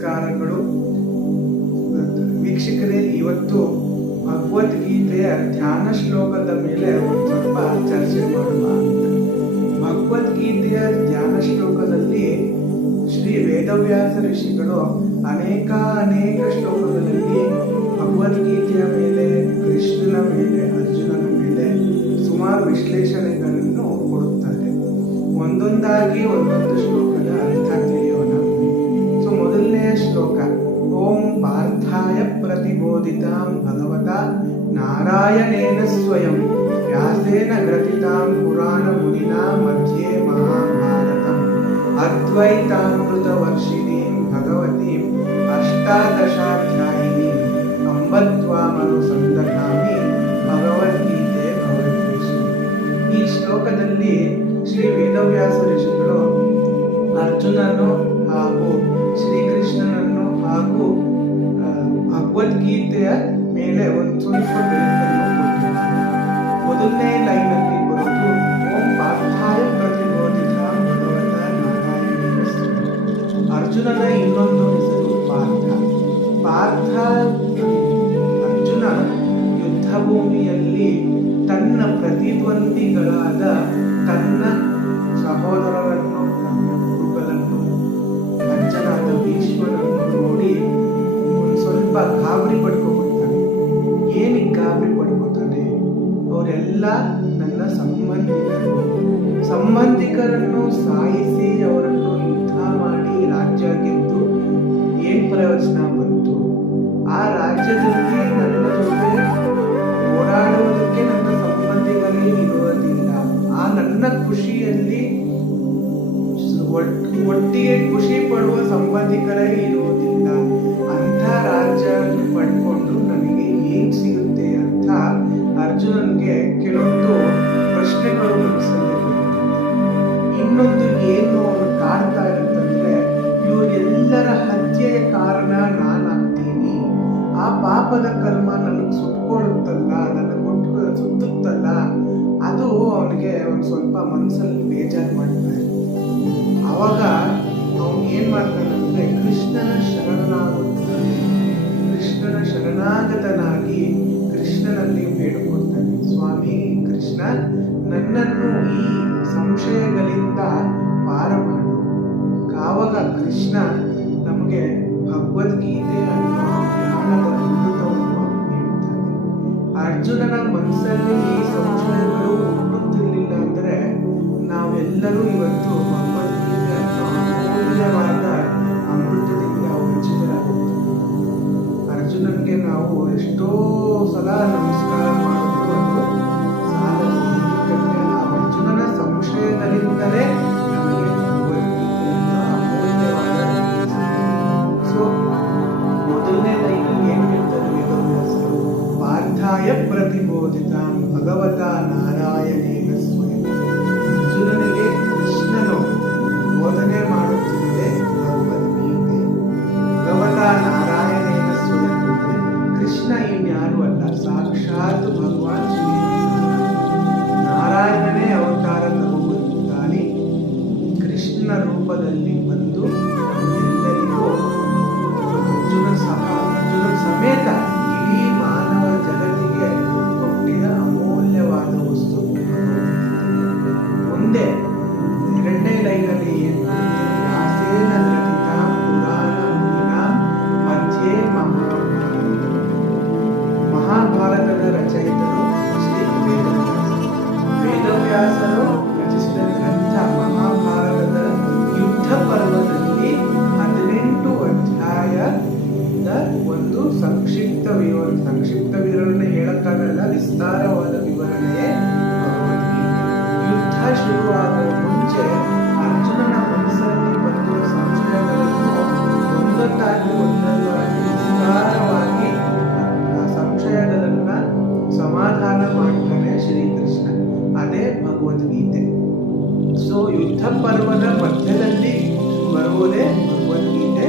ನಮಸ್ಕಾರಗಳು. ವೀಕ್ಷಕರೇ, ಇವತ್ತು ಭಗವದ್ಗೀತೆಯ ಧ್ಯಾನ ಶ್ಲೋಕದ ಮೇಲೆ ಸ್ವಲ್ಪ ಚರ್ಚೆ ಮಾಡುವ. ಭಗವದ್ಗೀತೆಯ ಧ್ಯಾನ ಶ್ಲೋಕದಲ್ಲಿ ಶ್ರೀ ವೇದವ್ಯಾಸ ಋಷಿಗಳು ಅನೇಕ ಶ್ಲೋಕಗಳಲ್ಲಿ ಭಗವದ್ಗೀತೆಯ ಮೇಲೆ, ಕೃಷ್ಣನ ಮೇಲೆ, ಅರ್ಜುನನ ಮೇಲೆ ಸುಮಾರು ವಿಶ್ಲೇಷಣೆಗಳನ್ನು ಕೊಡುತ್ತಾರೆ. ಒಂದೊಂದಾಗಿ ಒಂದೊಂದು ಶ್ಲೋಕದ ಅರ್ಥ ತಿಳಿಯೋಣ. ಸೊ ಮೊದಲನೆಯ ಶ್ಲೋಕ, ಓಂ ಪಾರ್ಥಾಯ ಪ್ರತಿಬೋಧಿತಾಂ ಭಗವತಾ ನಾರಾಯಣೇನ ಸ್ವಯಂ ವ್ಯಾಸೇನ ಗ್ರಥಿತಾಂ ಪುರಾಣ ಮುನಿನಾ ಮಧ್ಯೆ ಮಹಾಭಾರತಂ ಅದ್ವೈತಾಮೃತ ವರ್ಷಿಣೀಂ ಭಗವತೀಂ ಅಷ್ಟಾದಶಾಧ್ಯಾಯಿನೀಂ ಅಂಬತ್ವಾಮನುಸಂದಧಾಮಿ ಭಗವದ್ಗೀತೆ ಭಗವದ್ಗೀತೆ. ಈ ಶ್ಲೋಕದಲ್ಲಿ ಶ್ರೀ ವೇದವ್ಯಾಸ ಋಷಿಗಳು ಅರ್ಜುನನು ಹಾಗೂ ಶ್ರೀಕೃಷ್ಣನನ್ನು ಹಾಗೂ ಭಗವದ್ಗೀತೆಯ ಮೇಲೆ ಒಂದು ಸ್ವಲ್ಪ ಬೆಳಕನ್ನು ಕೊಟ್ಟಿದ್ದಾರೆ. ಮೊದಲನೇ ಲೈನಲ್ಲಿ ಬರೋದು ಓಂ ಪಾರ್ಥಾಯ ಪ್ರತಿಬೋಧಿತಾಂ ಭಗವತಾ ನಾರಾಯಣೇನ ಸ್ವಯಂ. ಅರ್ಜುನನ ಇನ್ನೊಂದು ಹೆಸರು ಪಾರ್ಥ. ಅರ್ಜುನ ಯುದ್ಧ ಭೂಮಿಯಲ್ಲಿ ತನ್ನ ಪ್ರತಿದ್ವಂದಿಗಳಾದ ತನ್ನ ಸಹೋದರರನ್ನು, ತನ್ನ ಗುರುಗಳನ್ನು, ಅಜ್ಜನಾದ ಭೀಷ್ಮನನ್ನು ನೋಡಿ ಒಂದು ಸ್ವಲ್ಪ ಗಾಬರಿ ಪಡ್ಕೊಬಿಡ್ತಾನೆ. ಏನಕ್ಕೆ ಗಾಬರಿ ಪಡ್ಕೋತಾನೆ? ಅವರೆಲ್ಲ ನನ್ನ ಸಂಬಂಧಿಕರನ್ನು ಸಾಯಿಸಿ ಅವರನ್ನು ಯುದ್ಧ ಮಾಡಿ ರಾಜ್ಯ ಗೆದ್ದು ಏನ್ ಪ್ರಯೋಜನ ಬಂತು? ಆ ರಾಜ್ಯದಲ್ಲಿ ನನ್ನ ಜೊತೆ ಓಡಾಡುವುದಕ್ಕೆ ನನ್ನ ಸಂಬಂಧಿಗಳೇ ಇರುವುದಿಲ್ಲ. ಆ ನನ್ನ ಖುಷಿಯಲ್ಲಿ ಒಟ್ಟಿಗೆ ಖುಷಿ ಪಡುವ ಸಂಬಂಧಿಕರೇ ಇರುವುದಿಲ್ಲ. ಅಂಥ ರಾಜ್ಯ ಪಡ್ಕೊಂಡು ನನಗೆ ಏನ್ ಸಿಗುತ್ತೆ ಅಂತ ಅರ್ಜುನನ್ಗೆ ಕೆಲವೊಂದು ಪ್ರಶ್ನೆಗಳು ಮನಸ್ಸಲ್ಲಿ ಬರುತ್ತೆ. ಇನ್ನೊಂದು ಏನು ಅವನು ಕಾಡ್ತಾ ಇರುತ್ತಂದ್ರೆ, ಇವರೆಲ್ಲರ ಹತ್ಯೆಯ ಕಾರಣ ನಾನಾಗ್ತೀನಿ, ಆ ಪಾಪದ ಕರ್ಮ ನನಗೆ ಸುಟ್ಕೊಳ್ಳುತ್ತಲ್ಲ, ಸುತ್ತುತ್ತಲ್ಲ, ಅದು ಅವನಿಗೆ ಒಂದು ಸ್ವಲ್ಪ ಮನಸ್ಸಲ್ಲಿ ಬೇಜಾರು ಮಾಡ್ತಾ ಇರುತ್ತೆ. ಅವಾಗ ಅವನು ಏನ್ ಮಾಡ್ತಾನಂದ್ರೆ ಕೃಷ್ಣನ ಶರಣಾಗತನಾಗಿ ಕೃಷ್ಣನಲ್ಲಿ ಬೇಡಿಕೊಳ್ತಾನೆ, ಸ್ವಾಮಿ ಕೃಷ್ಣ, ನನ್ನನ್ನು ಈ ಸಂಶಯಗಳಿಂದ ಪಾರ ಮಾಡು. ಆವಾಗ ಕೃಷ್ಣ ನಮಗೆ ಭಗವದ್ಗೀತೆ ಅನ್ನೋ ಜ್ಞಾನದ ಅಮೃತವನ್ನು ನೀಡುತ್ತಾನೆ. ಅರ್ಜುನನ ಮನಸ್ಸಲ್ಲಿ ಈ ಸಂಶಯಗಳು ಹುಟ್ಟುತ್ತಿರಲಿಲ್ಲ ಅಂದ್ರೆ ನಾವೆಲ್ಲರೂ ಇವತ್ತು ಭಗವದ್ಗೀತೆ ಅನ್ನೋ ಅಮೂಲ್ಯವಾದ ಅಮೃತದಿಂದ ವಂಚಿತರಾಗುತ್ತೇವೆ. ಅರ್ಜುನನ್ಗೆ ನಾವು ಎಷ್ಟೋ ಸಲ ನಮಸ್ಕಾರ ಮಾಡಿದ್ರು ಅದು ಸಾಲದು. ಯಾಕಂದ್ರೆ ಆ ಅರ್ಜುನನ ಸಂಶಯಗಳಿಂದಲೇ ನಮಗೆ ಭಗವದ್ಗೀತೆ ಅನ್ನೋ ಅಮೂಲ್ಯವಾದ. ಸೊ ಮೊದಲನೇ ಲೈನಲ್ಲಿ ಏನ್ ಹೇಳ್ತಾರೆ ವೇದವ್ಯಾಸರು? ಪಾರ್ಥಾಯ ಪ್ರತಿಬೋಧಿತಾಂ ಭಗವತಾ ನಾರಾಯಣೇನ ಸ್ವಯಂ. ಅರ್ಜುನನಿಗೆ ಕೃಷ್ಣನು ಬೋಧನೆ ಮಾಡುತ್ತಿದೆ ಭಗವದ್ಗೀತೆ. ಭಗವತಾ ನಾರಾಯಣೇನ ಸ್ವಯಂ ಅಂದರೆ ಕೃಷ್ಣ ಇನ್ಯಾರು ಅಲ್ಲ, ಸಾಕ್ಷಾತ್ ಭಗವಾನ್ ಶ್ರೀ ನಾರಾಯಣನೇ ಅವತಾರ ತಗೊಂಡಿದ್ದಾನೆ. ಕೃಷ್ಣ ರೂಪದಲ್ಲಿ ಬಂದು ಎಲ್ಲರಿಗೂ ಅರ್ಜುನ ಸಮೇತ ಇಡೀ ಮಾನವ ಜಗತ್ತಿಗೆ ಕೊಟ್ಟಿದ ಅಮೂಲ್ಯವಾದ ವಸ್ತು. ಮುಂದೆ ಎರಡನೇ ಲೈನಲ್ಲಿ ಏನು ವ್ಯಾಸೇನ ಗ್ರಥಿತಾಂ ಪುರಾಣ ಮುನಿನಾ ಮಧ್ಯೆ ಮಹಾಭಾರತದ ರಚಯಿತರು ಶ್ರೀ ವೇದವ್ಯಾಸರು ರಚಿಸಿದ ಗ್ರಂಥ ಮಹಾಭಾರತದ ಯುದ್ಧ ಪರ್ವದಲ್ಲಿ 18 ಅಧ್ಯಾಯದ ಒಂದು ಸಂಕ್ಷಿಪ್ತ ವಿವರಣೆ ಹೇಳಕ್ಕಾಗಲ್ಲ, ವಿಸ್ತಾರವಾದ ವಿವರಣೆಯೇ ಭಗವದ್ಗೀತೆ. ಯುದ್ಧ ಶುರುವಾಗುವ ಮುಂಚೆ ಅರ್ಜುನನ ಮನಸ್ಸಲ್ಲಿ ಬಂದಿರುವ ಸಂಶಯಗಳನ್ನು ಒಂದೊಂದಾಗಿ ವಿಸ್ತಾರವಾಗಿ ಆ ಸಂಶಯಗಳನ್ನ ಸಮಾಧಾನ ಮಾಡ್ತಾನೆ ಶ್ರೀಕೃಷ್ಣ. ಅದೇ ಭಗವದ್ಗೀತೆ. ಸೊ ಯುದ್ಧ ಪರ್ವದ ಮಧ್ಯದಲ್ಲಿ ಬರುವುದೇ ಭಗವದ್ಗೀತೆ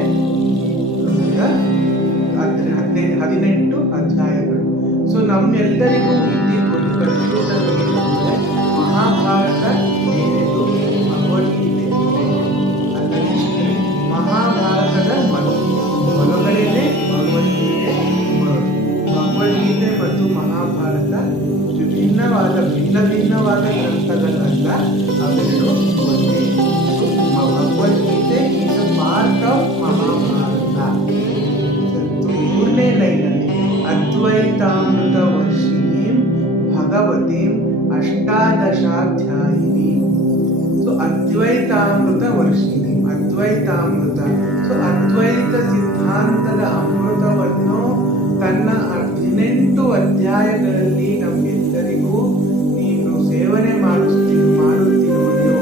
18 ಅಧ್ಯಾಯಗಳು. ಸೊ ನಮ್ಮೆಲ್ಲರಿಗೂ ಇದ್ದಿದ್ದು ಒಂದು ಕನ್ಫ್ಯೂಷನ್ ಏನಂದ್ರೆ ಮಹಾಭಾರತ ಏನಿದು, ಭಗವದ್ಗೀತೆ ಅಲ್ಲದೆ ಮಹಾಭಾರತದ ದಿನಗಳಲ್ಲಿ ನಮ್ಮೆಲ್ಲರಿಗೂ ನೀನು ಸೇವನೆ ಮಾಡುತ್ತಿರುವುದು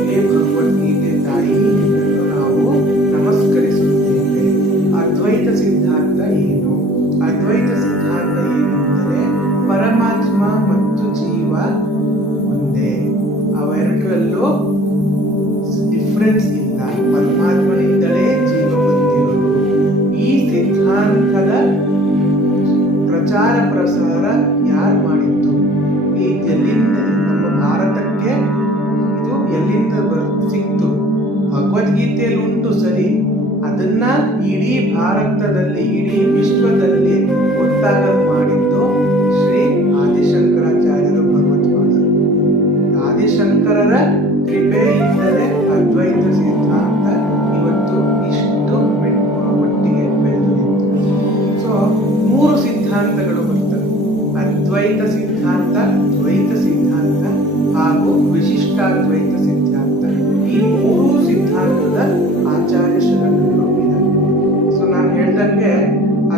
ಇದೇ ಭಗವದ್ಗೀತೆ ತಾಯಿ, ಇದನ್ನು ನಾವು ನಮಸ್ಕರಿಸುತ್ತೇವೆ. ಅದ್ವೈತ ಸಿದ್ಧಾಂತ ಏನು? ಅದ್ವೈತ ಸಿದ್ಧಾಂತ ಏನು ಅಂದರೆ ಪರಮಾತ್ಮ ಮತ್ತು ಜೀವ ಒಂದೇ, ಅವೆರಡರಲ್ಲೂ ಡಿಫರೆನ್ಸ್ ಇಲ್ಲ. ಪರಮಾತ್ಮನಿಂದಲೇ ಜೀವ ಬಂದಿರೋದು. ಈ ಸಿದ್ಧಾಂತದ ಪ್ರಚಾರ ಪ್ರಸಾರ ಯಾರು ಮಾಡಿತ್ತು? ಈ ಎಲ್ಲಿಂದ ನಮ್ಮ ಭಾರತಕ್ಕೆ ಇದು ಎಲ್ಲಿಂದ ಸಿಕ್ತು? ಭಗವದ್ಗೀತೆಯಲ್ಲಿ ಉಂಟು ಸರಿ, ಅದನ್ನ ಇಡೀ ಭಾರತದಲ್ಲಿ ಇಡೀ ವಿಶ್ವದಲ್ಲಿ ಒಟ್ಟಾಗಲು ಮಾಡಿದ್ದು ಶ್ರೀ ಆದಿಶಂಕರಾಚಾರ್ಯರು ಭಗವತ್ಪಾದರು. ಆದಿಶಂಕರರ ಕೃಪೆಯಿಂದಲೇ ಅದ್ವೈತ ಸಿದ್ಧಾಂತ ಇವತ್ತು ಇಷ್ಟು ಒಟ್ಟಿಗೆ ಬೆಳೆದು ನಿಂತಿದೆ. ಸೊ 3 ಸಿದ್ಧಾಂತಗಳು ಬರ್ತವೆ: ಅದ್ವೈತ ಸಿದ್ಧಾಂತ, ದ್ವೈತ ಸಿದ್ಧಾಂತ ಹಾಗೂ ವಿಶಿಷ್ಟಾದ್ವೈತ ಸಿದ್ಧಾಂತ. ಈ 3 ಸಿದ್ಧಾಂತದ ಆಚಾರ್ಯ ಶರಣರು ಇದ್ದಾರೆ. ಸೊ ನಾನು ಹೇಳ್ದಂಗೆ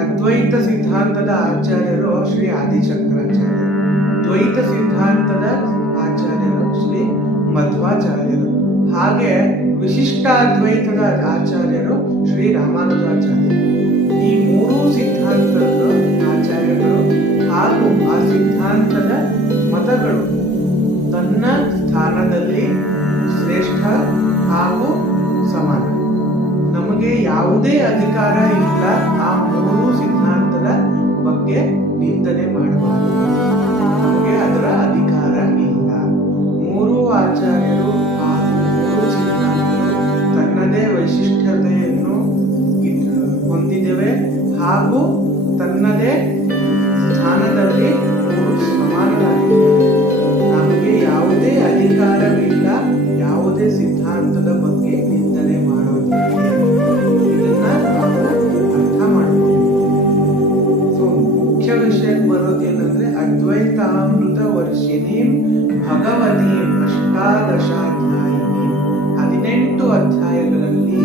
ಅದ್ವೈತ ಸಿದ್ಧಾಂತದ ಆಚಾರ್ಯರು ಶ್ರೀ ಆದಿಶಂಕರಾಚಾರ್ಯರು, ದ್ವೈತ ಸಿದ್ಧಾಂತದ ಆಚಾರ್ಯರು ಶ್ರೀ ಮಧ್ವಾಚಾರ್ಯರು, ಹಾಗೆ ವಿಶಿಷ್ಟಾದ್ವೈತದ ಆಚಾರ್ಯರು ಶ್ರೀ ರಾಮಾನುಜಾಚಾರ್ಯರು. ಈ 3 ಸಿದ್ಧಾಂತದ ಆಚಾರ್ಯಗಳು ಹಾಗೂ ಆ ಸಿದ್ಧಾಂತದ ಮತಗಳು ತನ್ನ ಸ್ಥಾನದಲ್ಲಿ ಶ್ರೇಷ್ಠ ಹಾಗೂ ಸಮಾನ. ನಮಗೆ ಯಾವುದೇ ಅಧಿಕಾರ ಇಲ್ಲ ಆ 3 ಸಿದ್ಧಾಂತದ ಬಗ್ಗೆ ನಿಂದನೆ ಮಾಡಬಾರದು. ನಮಗೆ ಅದರ ಅಧಿಕಾರ ಇಲ್ಲ. 3 ಆಚಾರ್ಯರು ಹಾಗೂ 3 ಸಿದ್ಧಾಂತಗಳು ತನ್ನದೇ ವೈಶಿಷ್ಟ್ಯತೆಯನ್ನು ಹೊಂದಿದ್ದೇವೆ ಹಾಗೂ ತನ್ನದೇ ಸ್ಥಾನದಲ್ಲಿ ಸಮಾನರಾಗಿದ್ದಾರೆ. ನಮಗೆ ಯಾವುದೇ ಅಧಿಕಾರವಿಲ್ಲ ಯಾವುದೇ ಸಿದ್ಧಾಂತದ ಬಗ್ಗೆ ನಿಂದನೆ ಮಾಡೋದಿಲ್ಲ. ಇದನ್ನ ನಾವು ಅರ್ಥ ಮಾಡ್ತೀವಿ. ಸೊ ಮುಖ್ಯ ವಿಷಯಕ್ಕೆ ಬರೋದೇನಂದ್ರೆ ಅದ್ವೈತಾಮೃತ ವರ್ಷಿಣಿ ಭಗವತಿ ಅಷ್ಟಾದಶಾಧ್ಯಾಯಿನಿ, 18 ಅಧ್ಯಾಯಗಳಲ್ಲಿ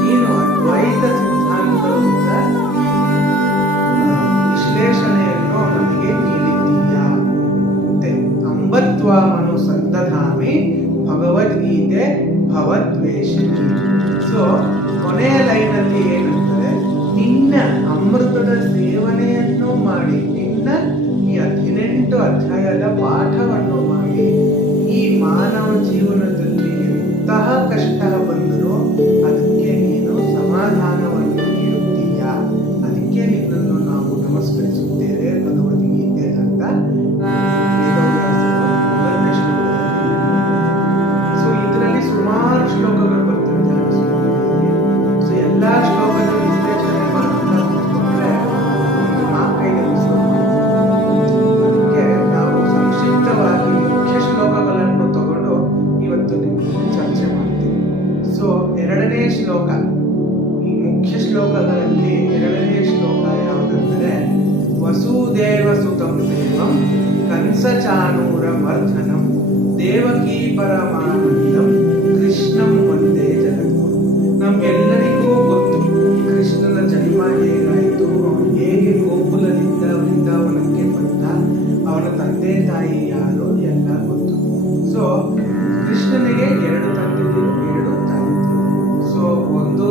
ನೀನು ಅದ್ವೈತ ಸಿದ್ಧಾಂತದ ವಿಶ್ಲೇಷಣೆಯನ್ನು ನಮಗೆ ನೀಡಿದ್ದೀಯಾ. ಅಂಬತ್ವಾಮನು ಸಂದಧಾಮಿ ಭಗವದ್ಗೀತೆ ಭವದ್ವೇಷಿಣಿ. ಸೊ ಕೊನೆಯ ಲೈನಲ್ಲಿ ಏನಂತಾರೆ, ನಿನ್ನ ಅಮೃತದ ಸೇವನೆಯನ್ನು ಮಾಡಿ, ನಿನ್ನ ಈ 18 ಅಧ್ಯಾಯದ ಪಾಠವನ್ನು ಮಾಡಿ, ಈ ಮಾನವ ಜೀವನದಲ್ಲಿ ಎಂತಹ ಕಷ್ಟ ಬಂದರೂ ಅದಕ್ಕೆ ನೀನು ಸಮಾಧಾನವನ್ನು ನೀಡುತ್ತೀಯಾ, ಅದಕ್ಕೆ ನಿನ್ನನ್ನು ನಾವು ನಮಸ್ಕರಿಸುತ್ತೇವೆ ಭಗವದ್ಗೀತೆ ಅಂತ ಮೊದಲನೇ ಶ್ಲೋಕದಲ್ಲಿ. ಸೊ ಇದರಲ್ಲಿ ಸುಮಾರು ಶ್ಲೋಕಗಳು ಬರ್ತವೆ, ಧ್ಯಾನ ಶ್ಲೋಕದಲ್ಲಿ. ಸೊ ಎಲ್ಲಾ ಶ್ಲೋಕದ ವಿಶ್ಲೇಷಣೆ ಮಾಡ್ತಾ ಕೂತ್ಕೊಂಡ್ರೆ ಒಂದು 4-5 ದಿವಸ. ಅದಕ್ಕೆ ನಾವು ಸಂಕ್ಷಿಪ್ತವಾಗಿ ಮುಖ್ಯ ಶ್ಲೋಕಗಳನ್ನು ತಗೊಂಡು ಇವತ್ತು ನಿಮಗೆ ಚರ್ಚೆ ಮಾಡ್ತೀವಿ. ಸೊ 2ನೇ ಶ್ಲೋಕ, ಈ ಮುಖ್ಯ ಶ್ಲೋಕಗಳಲ್ಲಿ 2ನೇ ಶ್ಲೋಕ ಯಾವುದಂದರೆ ವಸುದೇವ ಸುತಂ ದೇವಂ ಕಂಸಚಾನೂರ ಮರ್ಧನಂ ದೇವಕೀ ಪರಮಾನಂದಂ ಕೃಷ್ಣಂ ವಂದೇ ಜಗದ್ಗುರು. ನಮ್ಗೆಲ್ಲರಿಗೂ ಗೊತ್ತು ಕೃಷ್ಣನ ಜನ್ಮ ಹೇಗಾಯಿತು, ಅವನು ಹೇಗೆ ಗೋಕುಲದಿಂದ ವೃಂದಾವನಕ್ಕೆ ಬಂದ, ಅವನ ತಂದೆ ತಾಯಿ ಯಾರು ಎಲ್ಲ ಗೊತ್ತು. ಸೊ ಕೃಷ್ಣನಿಗೆ 2 ತಂದೆಗಳು 2 ತಾಯಿಗಳು. ಸೊ ಒಂದು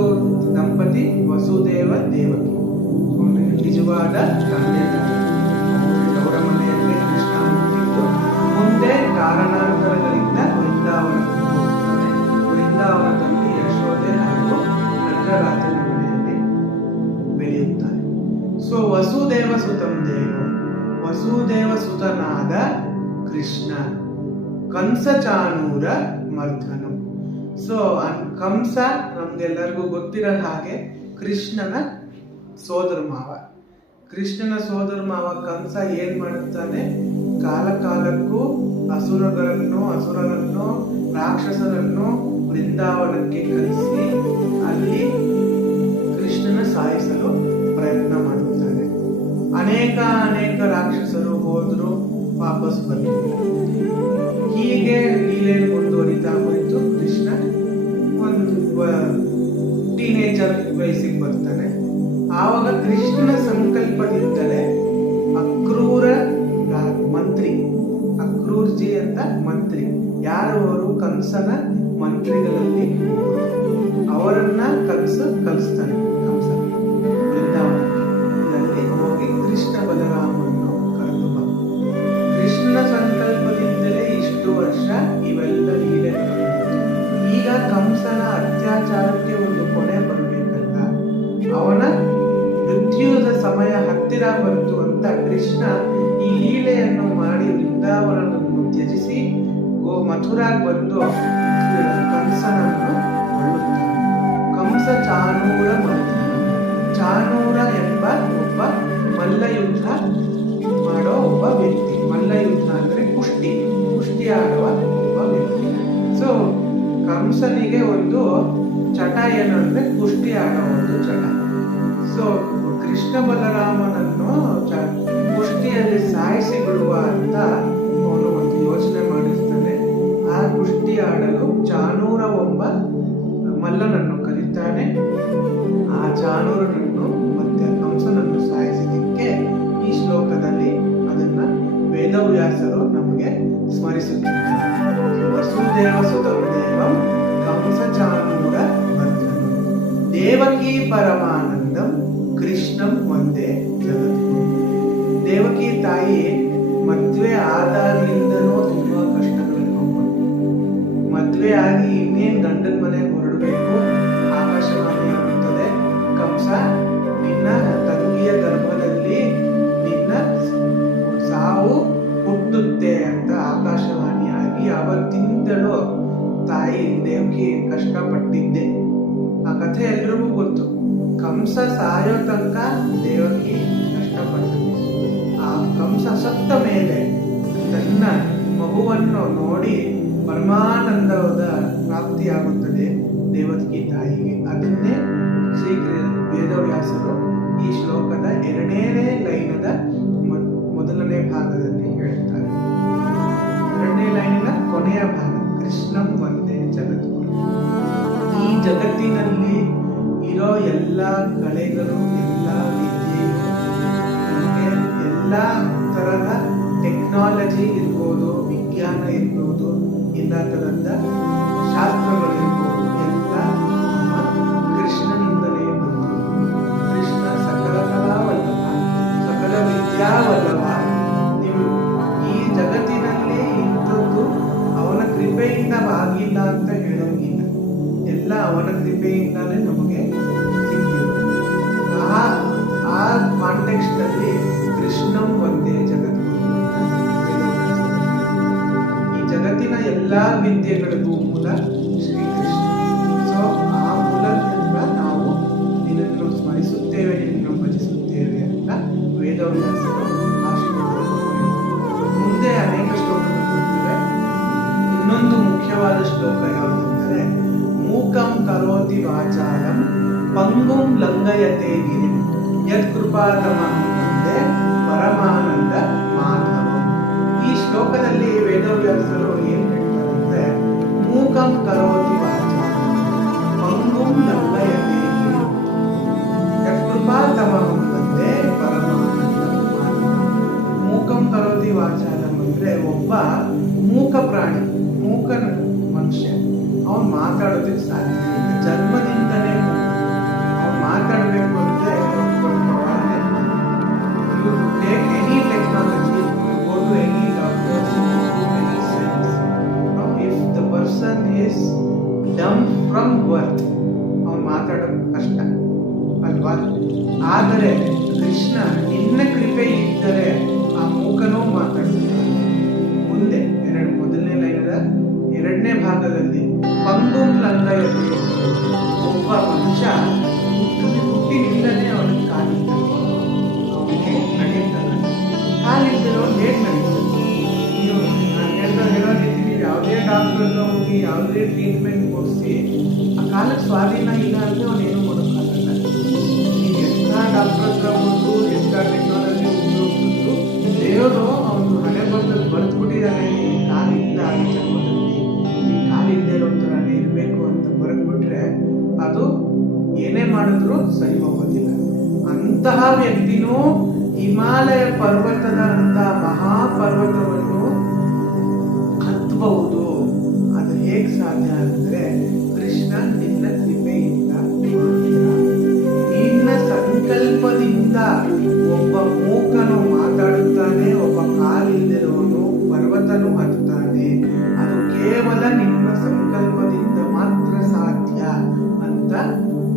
ದಂಪತಿ ವಸುದೇವ ದೇವಕಿ, ನಿಜವಾದ ತಂದೆ ತಾಯಿ. ಅವರ ಮನೆಯಲ್ಲಿ ಕೃಷ್ಣ ಹುಟ್ಟಿದ್ದು, ಮುಂದೆ ಕಾರಣಾಂತರಗಳಿಂದ ವೃಂದಾವನಕ್ಕೆ ಹೋಗ್ತಾನೆ. ವೃಂದಾವನದಲ್ಲಿ ಯಶೋದೆ ಹಾಗೂ ನಂದರಾಜನ ಮನೆಯಲ್ಲಿ ಬೆಳೆಯುತ್ತಾನೆ. ಸೊ ವಸುದೇವ ಸುತಂ ದೇವ, ವಸುದೇವ ಸುತನಾದ ಕೃಷ್ಣ, ಕಂಸಚಾನೂರ ಮರ್ಧನಂ. ಸೊ ಕಂಸ ನಮ್ಗೆಲ್ಲರಿಗೂ ಗೊತ್ತಿರೋ ಹಾಗೆ ಕೃಷ್ಣನ ಸೋದರ ಮಾವ. ಕೃಷ್ಣನ ಸೋದರ ಮಾವ ಕಂಸ ಏನ್ ಮಾಡುತ್ತಾನೆ, ಕಾಲ ಕಾಲಕ್ಕೂ ಅಸುರರನ್ನು ರಾಕ್ಷಸರನ್ನು ವೃಂದಾವನಕ್ಕೆ ಕರೆಸಿ ಅಲ್ಲಿ ಕೃಷ್ಣನ ಸಾಯಿಸಲು ಪ್ರಯತ್ನ ಮಾಡುತ್ತಾನೆ. ಅನೇಕ ರಾಕ್ಷಸರು ಹೋದ್ರು, ವಾಪಸ್ ಬಂದರು. ಹೀಗೆ ಲೀಲೆ ಮುಂದುವರಿತಾ ಹೋಯಿತು. ಕೃಷ್ಣ ಒಂದು ಟೀನೇಜರ್ ವಯಸ್ಸಿಗೆ ಬರ್ತಾನೆ. ಆವಾಗ ಕೃಷ್ಣನ ಸಂಕಲ್ಪದಿಂದಲೇ ಅಕ್ರೂರ ಅಕ್ರೂರ್ಜಿ ಅಂತ ಮಂತ್ರಿ. ಯಾರು ಅವರು? ಕಂಸನ ಮಂತ್ರಿಗಳಲ್ಲಿ ಅವರನ್ನ ಕಲಿಸ್ತಾನೆ ಕಂಸ ವೃಂದಾವನದಲ್ಲಿ ಹೋಗಿ ಕೃಷ್ಣ ಬಲರಾಮನ್ನು ಕರೆದು ಬಾ. ಕೃಷ್ಣ ಸಂಕಲ್ಪದಿಂದಲೇ ಇಷ್ಟು ವರ್ಷ ಇವೆಲ್ಲ ಲೀಲೆ ನಡೆದಿತ್ತು. ಈಗ ಕಂಸನ ಅತ್ಯಾಚಾರಕ್ಕೆ ಒಂದು ಕೊನೆ ಬರಬೇಕಲ್ಲ, ಅವನ ಮೃತ್ಯುದ ಸಮಯ ಹತ್ತಿರ ಬಂತು ಅಂತ ಕೃಷ್ಣ ಈ ಲೀಲೆಯನ್ನು ಮಾಡಿ ವೃಂದಾವನವನ್ನು ತ್ಯಜಿಸಿ ಮಥುರಾಗ್ ಬಂದು ಕಂಸನನ್ನು ಕೊಲ್ಲುತ್ತಾನೆ. ಕಂಸ ಚಾನೂರ ಮರ್ದನ. ಚಾನೂರ ಎಂಬ ಒಬ್ಬ ಮಲ್ಲಯುದ್ಧ ಮಾಡೋ ಒಬ್ಬ ವ್ಯಕ್ತಿ. ಮಲ್ಲಯುದ್ಧ ಅಂದ್ರೆ ಕುಸ್ತಿ ಆಡುವ ಒಬ್ಬ ವ್ಯಕ್ತಿ. ಸೊ ಕಂಸನಿಗೆ ಒಂದು ಚಟ ಏನು ಅಂದ್ರೆ ಕುಸ್ತಿ ಆಡೋ ಒಂದು ಚಟ. ಸೊ ಕೃಷ್ಣ ಬಲರಾಮನನ್ನು ಕುಸ್ತಿಯಲ್ಲಿ ಸಾಯಿಸಿ ಬಿಡುವ ಅಂತ ಅವನು ಒಂದು ಯೋಚನೆ ಮಾಡಿರ್ತಾನೆ. ಆ ಕುಸ್ತಿ ಆಡಲು ಚಾನೂರ ಒಬ್ಬ ಮಲ್ಲನನ್ನು ಕರೀತಾನೆ. ಆ ಚಾನೂರನನ್ನು ಮತ್ತೆ ಕಂಸನನ್ನು ಸಾಯಿಸಿದ್ದಕ್ಕೆ ಈ ಶ್ಲೋಕದಲ್ಲಿ ಅದನ್ನ ವೇದವ್ಯಾಸರು ನಮಗೆ ಸ್ಮರಿಸುತ್ತಿದ್ದಾರೆ. ವಸುದೇವ ಸುತಂ ದೇವಂ ಕಂಸ ಚಾನೂರ ಮರ್ದನಂ ದೇವಕೀ ಪರಮಾನಂದಂ ಕೃಷ್ಣಂ ಒಂದೇ ಜಗದ್ಗುರು. ದೇವಕಿ ತಾಯಿ ಮದ್ವೆ ಆದಾಗ್ಲಿಂದನೂ ತುಂಬಾ ಕಷ್ಟಗಳನ್ನು ಪಟ್ಟು, ಮದ್ವೆ ಆಗಿ ಇನ್ನೇನ್ ಗಂಡನ ಮನೆಗೆ ಹೊರಡಬೇಕು, ಆಕಾಶವಾಣಿ ಆಗುತ್ತದೆ, ಕಂಸ ನಿನ್ನ ತಂಗಿಯ ಗರ್ಭದಲ್ಲಿ ನಿನ್ನ ಸಾವು ಹುಟ್ಟುತ್ತೆ ಅಂತ ಆಕಾಶವಾಣಿಯಾಗಿ ಅವತ್ತಿಂದಲೂ ತಾಯಿ ದೇವಕಿ ಕಷ್ಟಪಟ್ಟಿದ್ದೆ. ಆ ಕಥೆ ಎಲ್ರಿಗೂ ಗೊತ್ತು. ಕಂಸ ಸಾಯೋ ತನಕ ದೇವಕಿ ಕಷ್ಟಪಟ್ಟಿದ್ದೆ. ಆ ಕಂಸ ಸತ್ತ ಮೇಲೆ ತನ್ನ ಮಗುವನ್ನು ನೋಡಿ ಪರಮಾನಂದದ ಪ್ರಾಪ್ತಿಯಾಗುತ್ತದೆ ದೇವಕಿ ತಾಯಿಗೆ. ಅದನ್ನೇ ಶ್ರೀ ವೇದವ್ಯಾಸರು ಈ ಶ್ಲೋಕದ 2ನೇ ಲೈನದ ಮೊದಲನೇ ಭಾಗದಲ್ಲಿ ಹೇಳ್ತಾರೆ. 2ನೇ ಲೈನಿನ ಕೊನೆಯ ಭಾಗ ಕೃಷ್ಣಂ ಒಂದೇ ಜಗದ್ಗುರು. ಈ ಜಗತ್ತಿನಲ್ಲಿ ಇರೋ ಎಲ್ಲ ಕಲೆಗಳು, ಎಲ್ಲ ವಿದ್ಯೆಗಳು, ಎಲ್ಲ ತರದ ಟೆಕ್ನಾಲಜಿ ಇರ್ಬೋದು, ವಿಜ್ಞಾನ ಇರ್ಬೋದು, ಎಲ್ಲ ತರದ ಶಾಸ್ತ್ರಗಳು ಇರ್ಬೋದು, ಎಲ್ಲ ಕೃಷ್ಣನಿಂದಲೇ ಬಂತು. ಕೃಷ್ಣ ಸಕಲ ಕಲಾವಲ್ಲವ, ಸಕಲ ವಿದ್ಯಾವಲ್ಲವ. ನೀವು ಈ ಜಗತ್ತಿನಲ್ಲಿ ಇಂಥದ್ದು ಅವನ ಕೃಪೆಯಿಂದ ಆಗಿಲ್ಲ ಅಂತ ಹೇಳೋಂಗಿಲ್ಲ. ಎಲ್ಲ ಅವನ ಕೃಪೆಯಿಂದಾನೇ ನಮಗೆ ಸಿಗ್ತಿರೋದು. ಆ ಕಾಂಟೆಕ್ಸ್ಟ್ ಅಲ್ಲಿ ಕೃಷ್ಣಂ ಒಂದೇ ಜಗದ್ಗುರು. ಈ ಜಗತ್ತಿನ ಎಲ್ಲಾ ವಿದ್ಯೆಗಳಿಗೂ ಮೂಲ ಶ್ರೀಕೃಷ್ಣ. ಸೊ ಆ ಮೂಲದಿಂದ ನಾವು ನಿನ್ನನ್ನು ಸ್ಮರಿಸುತ್ತೇವೆ, ನಿನ್ನನ್ನು ಭಜಿಸುತ್ತೇವೆ ಅಂತ ವೇದವ್ಯಾಸರು ಆ ಶ್ಲೋಕವನ್ನು ಮುಂದೆ ಅನೇಕ ಶ್ಲೋಕಗಳು ಬರ್ತವೆ. ಇನ್ನೊಂದು ಮುಖ್ಯವಾದ ಶ್ಲೋಕ ಯಾವುದಂದರೆ ಮೂಕಂ ಕರೋತಿ ವಾಚಾಲಂ ಪಂಗುಂ ಲಂಘಯತೆ ಗಿರಿಂ ಯತ್ ಕೃಪಾತಮಂ ವಂದೇ ಪರಮಾನಂದ ಮಾಧವಂ. ಈ ಶ್ಲೋಕದಲ್ಲಿ ವೇದವ್ಯಾಸರು ಏನ್ ಹೇಳ್ತಾರೆ ಅಂದ್ರೆ ಮೂಕಂ ಕರೋತಿ ವಾಚಾಲಂ ಪಂಗುಂ ಲಂಘಯತೆ ಗಿರಿಂ ಯತ್ ಕೃಪಾತಮಂ ವಂದೇ ಪರಮಾನಂದ ಮಾಧವಂ. ಮೂಕಂ ಕರೋತಿ ವಾಚಾಲಂ ಅಂದ್ರೆ ಒಬ್ಬ ಮೂಕ ಪ್ರಾಣಿ, ಮೂಕನ ಮನುಷ್ಯ, ಅವನು ಮಾತಾಡೋದಕ್ಕೆ ಸಾಧ್ಯ ಇಲ್ಲ. ಜನ್ಮದಿಂದಲೇ ಅವನು ಮಾತಾಡಬೇಕು ಅಂದ್ರೆ any technology, go to any doctors, any science, if the person is dumb from birth, ಅವನು ಮಾತಾಡೋದು ಕಷ್ಟ ಅಲ್ವಾ? ಆದರೆ ಕೃಷ್ಣ ನಿನ್ನ ಕೃಪೆ ಇದ್ದರೆ ಆ ಮೂಕನೂ ಮಾತಾಡ್ತಾನೆ. ಮುಂದೆ ಮೊದಲನೇ ಲೈನದ 2ನೇ ಭಾಗದಲ್ಲಿ ಪಂಗುಂ ಲಂಘಯತೆ, ಒಬ್ಬ ಮನುಷ್ಯ ಹುಟ್ಟಿನಿಂದಲೇ ಅವನಿಗೆ ಕಾಲಿಲ್ಲ, ಅವನಿಗೆ ನಡೆಯುತ್ತಲ್ಲ. ಕಾಲಿದ್ದರೆ ಅವನು ಹೇಗೆ ನಡೀತಾನೆ? ನೀವು ನಾನು ಹೇಳೋ ರೀತಿ ನೀವು ಯಾವುದೇ ಡಾಕ್ಟರ್ನ ಹೋಗಿ ಯಾವುದೇ ಟ್ರೀಟ್ಮೆಂಟ್ ಕೊಡಿಸಿ ಆ ಕಾಲಕ್ಕೆ ಸ್ವಾಧೀನ ಇಲ್ಲ ಅಂದರೆ ಅವನೇನು ಮಾಡೋಕ್ಕಾಗಲ್ಲ. ನೀವು ಎಂಥ ಡಾಕ್ಟರ್ ಹತ್ರ ಹೋದ್ರು, ಎಂಥ ಟೆಕ್ನಾಲಜಿ ಉಪಯೋಗಿಸಿದ್ರು, ದೇವರು ಅವನು ಹಣೆ ಬರ್ದ್ಬಿಟ್ಟಿದ್ದಾನೆ, ಕಾಲಿಲ್ಲ ಈ ಜನ್ಮದಲ್ಲಿ, ಈ ಕಾಲಿಲ್ಲದೆ ಇರೋ ಥರನೇ ಇರಬೇಕು ಅಂತ ಬರೆದ್ಬಿಟ್ರೆ ಅದು ಏನೇ ಮಾಡಿದ್ರು ಸರಿ ಹೋಗೋದಿಲ್ಲ. ಅಂತಹ ವ್ಯಕ್ತಿನೂ ಹಿಮಾಲಯ ಪರ್ವತದ ಅಂತ ಮಹಾಪರ್ವತವನ್ನು ಆಗಬಹುದು. ಅದು ಹೇಗೆ ಸಾಧ್ಯ ಅಂದರೆ ಕೃಷ್ಣ ನಿನ್ನ ಕೃಪೆಯಿಂದ ಮಾತ್ರ. ನಿನ್ನ ಸಂಕಲ್ಪದಿಂದ ಒಬ್ಬ ಮೂಕನು ಮಾತಾಡುತ್ತಾನೆ, ಒಬ್ಬ ಕಾಲಿಲ್ಲದಿರುವನು ಪರ್ವತನು ಹತ್ತುತ್ತಾನೆ. ಅದು ಕೇವಲ ನಿಮ್ಮ ಸಂಕಲ್ಪದಿಂದ ಮಾತ್ರ ಸಾಧ್ಯ ಅಂತ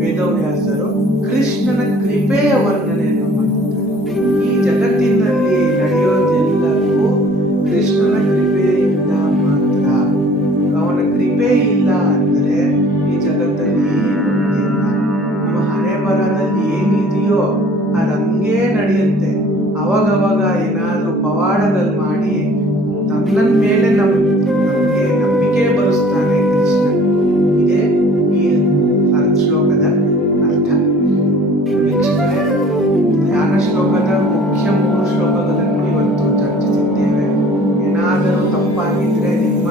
ವೇದವ್ಯಾಸರು ಕೃಷ್ಣನ ಕೃಪೆಯ ವರ್ಣನೆಯನ್ನು ಮಾಡುತ್ತಾರೆ. ಈ ಜಗತ್ತಿನಲ್ಲಿ ನಡೆಯೋದೆಲ್ಲವೂ ಕೃಷ್ಣನ ಕೃಪೆಯಿಂದ ಮಾತ್ರ. ಅವನ ಕೃಪೆ ಇಲ್ಲ ಅಂದರೆ ಈ ಜಗತ್ತಲ್ಲಿ ಏನು ನಡೆಯಲ್ಲ. ನಿಮ್ಮ ಹಣೆ ಬರಹದಲ್ಲಿ ಏನಿದೆಯೋ ಅದು ಹಂಗೇ ನಡೆಯುತ್ತೆ. ಅವಾಗವಾಗ ಏನಾದ್ರೂ ಪವಾಡಗಳು ಮಾಡಿ ತನ್ನ ಮೇಲೆ ನಮಗೆ ನಂಬಿಕೆ ಬರೆಸ್ತಾನೆ ಕೃಷ್ಣ. ಇದೇ ಈ ಶ್ಲೋಕದ ಅರ್ಥ. ವೀಕ್ಷಕರೇ, ಧ್ಯಾನ ಶ್ಲೋಕದ ಮುಖ್ಯ 3 ಶ್ಲೋಕಗಳನ್ನು ಇವತ್ತು ಚರ್ಚಿಸಿದ್ದೇವೆ. ಏನಾದರೂ ತಪ್ಪಾಗಿದ್ರೆ ನಿಮ್ಮ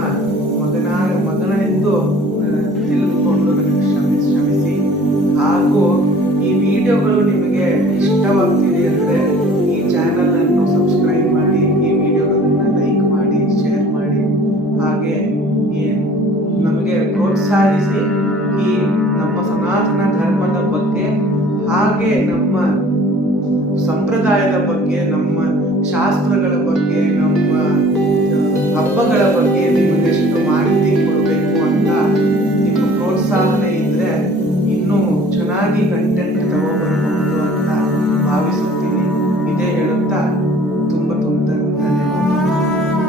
ಮಗನೆಂದು ತಿಳಿದುಕೊಂಡು ನನಗೆ ಕ್ಷಮಿಸಿ. ಹಾಗೂ ಈ ವಿಡಿಯೋಗಳು ನಿಮಗೆ ಇಷ್ಟವಾಗ್ತಿದೆ ಅಂದರೆ ಈ ಚಾನಲ್ ಅನ್ನು ಸಬ್ಸ್ಕ್ರೈಬ್ ಮಾಡಿ, ಈ ವಿಡಿಯೋಗಳನ್ನು ಲೈಕ್ ಮಾಡಿ, ಶೇರ್ ಮಾಡಿ. ಹಾಗೆ ನಮಗೆ ಪ್ರೋತ್ಸಾಹಿಸಿ ಈ ನಮ್ಮ ಸನಾತನ ಧರ್ಮದ ಬಗ್ಗೆ, ಹಾಗೆ ನಮ್ಮ ಸಂಪ್ರದಾಯದ ಬಗ್ಗೆ, ನಮ್ಮ ಶಾಸ್ತ್ರಗಳ ಬಗ್ಗೆ, ನಮ್ಮ ಹಬ್ಬಗಳ ಬಗ್ಗೆ ನಿಮಗೆಷ್ಟು ಮಾಹಿತಿ